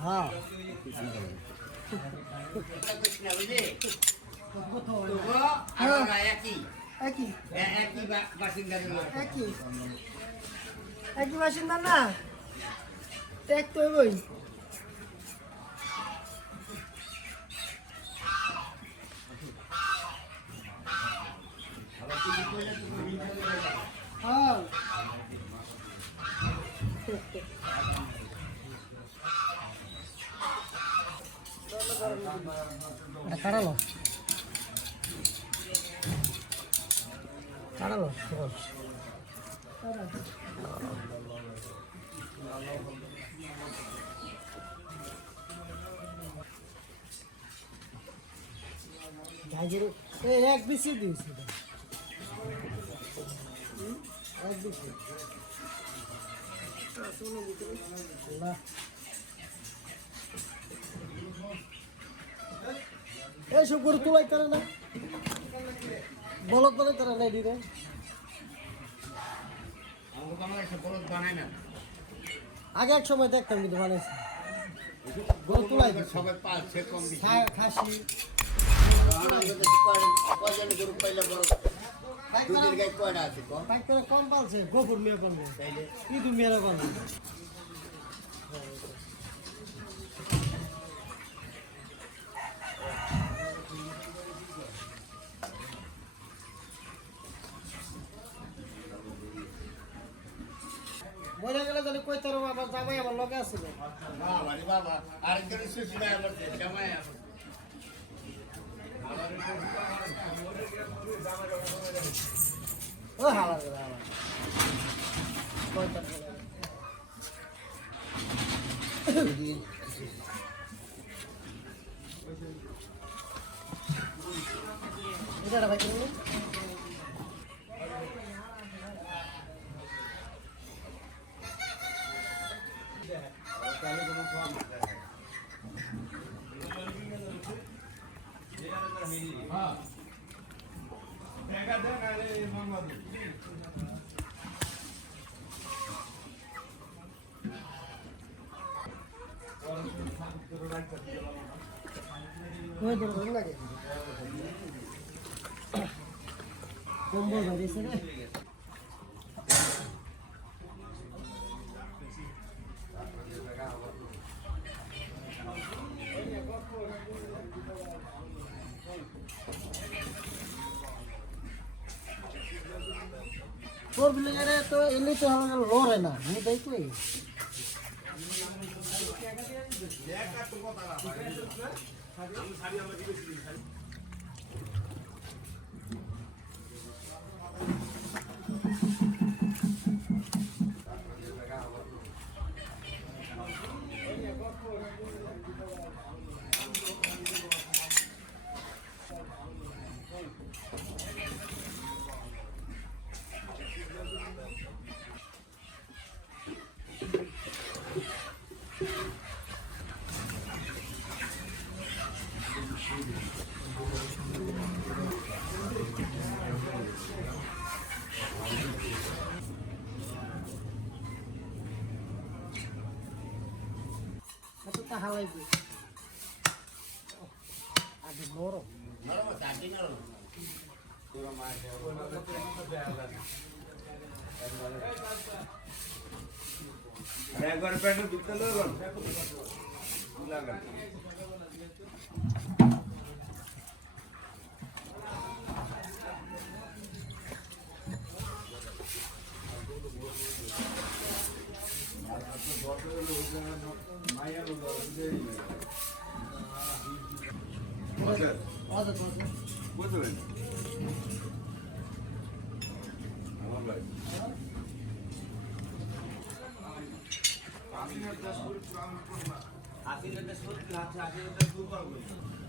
हाँ একই বাসিন্দা না ট্যাগ তো ওই হ্যাঁ কাটালো কাটালো এক বেশি দিয়েছি এক বেশি এইসব করে তোলাই তারা না বলদ বলে তারা নাই দিনে আগে এক সময় দেখতাম কিন্তু বানাইছে গরু তোলাই সবাই খাসি কম পালছে গোবর মেয়ে পালবে কিন্তু মেয়েরা পালবে মরে গেলে তাহলে কই তোর বাবা জামাই আমার লগে আছে বাবা আরেকদিন সুসিনা আমার জামাই আছে ও হালা গেলা কই তোর এটা ভাই তুমি কম্বল বাড়িয়েছে না তোর বিলে তো এলে তো লড়ে না আমি তাই কই হালাইবে আগে নরম নরম চাটি নরম পুরো মাছ একবার পেটে দিতে লাগল লাগল বুঝলেন আমার আছে এটা দুর্বল করবে